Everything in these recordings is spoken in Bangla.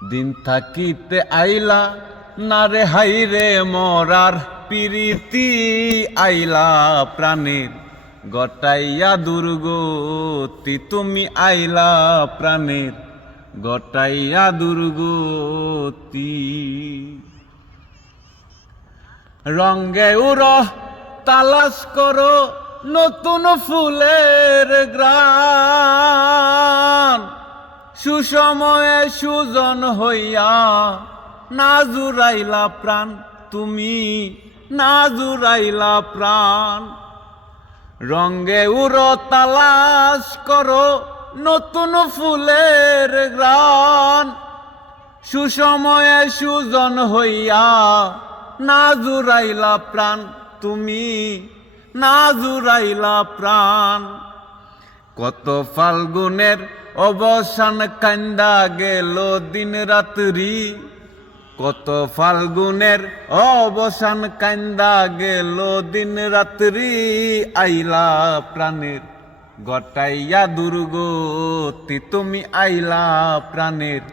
দিন থাকিতে আইলা না রে হাই রে মরার পিরিতি আইলা প্রাণের গটাইয়া দুর্গতি তুমি আইলা প্রাণের গটাইয়া দুর্গতি রঙ্গে উড় তালাশ করো নতুন ফুলের গ্রাণ সুসময়ে সুজন হইয়া না জুড়াইলা প্রাণ তুমি না জুড়াইলা প্রাণ রঙ্গে উড়ো তালাশ করো নতুন ফুলের গ্রাণ সুসময়ে সুজন হইয়া না জুড়াইলা প্রাণ তুমি না জুড়াইলা প্রাণ কত ফাল্গুনের অবসান কান্দা গেল দিন রাত্রি কত ফাল্গুনের অবসান কান্দা গেল দিন রাত্রি আইলা প্রাণের গটাইয়া দুর্গতি তুমি আইলা প্রাণের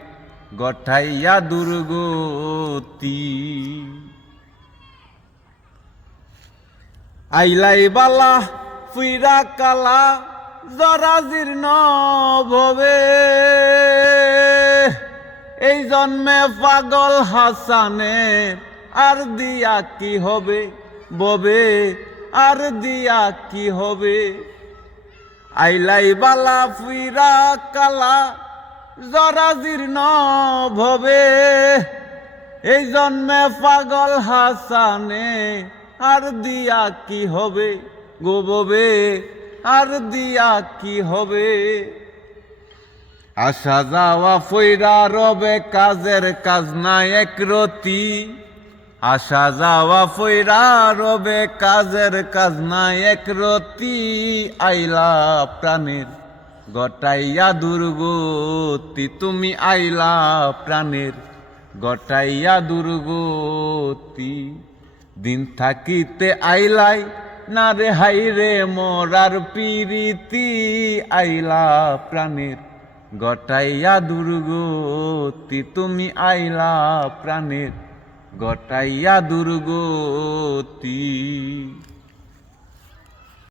গটাইয়া দুর্গতি আইলাই বালা ফুইরা কালা জরা জীর্ণ ভবে এই জন্মে পাগল হাসানে আর দিয়া কি হবে ববে আর দিয়া কি হবে আইলাই বালা ফুইরা কালা জরা জীর্ণ ভবে এই জন্মে পাগল হাসানে আর দিয়া কি হবে গো ববে আর দিয়া কি হবে আসা যাওয়া ফইরা রবে কাজের কাজ নাই একরতি আসা যাওয়া ফইরা রবে কাজের কাজ নাই একরতি আইলা প্রাণের গটাইয়া দুর্গতি তুমি আইলা প্রাণের গটাইয়া দুর্গতি দিন থাকিতে আইলাই না রে হাই রে মরার পিরিতি আইলা প্রাণের গটাইয়া দুর্গতি তুমি আইলা প্রাণের গটাইয়া দুর্গতি।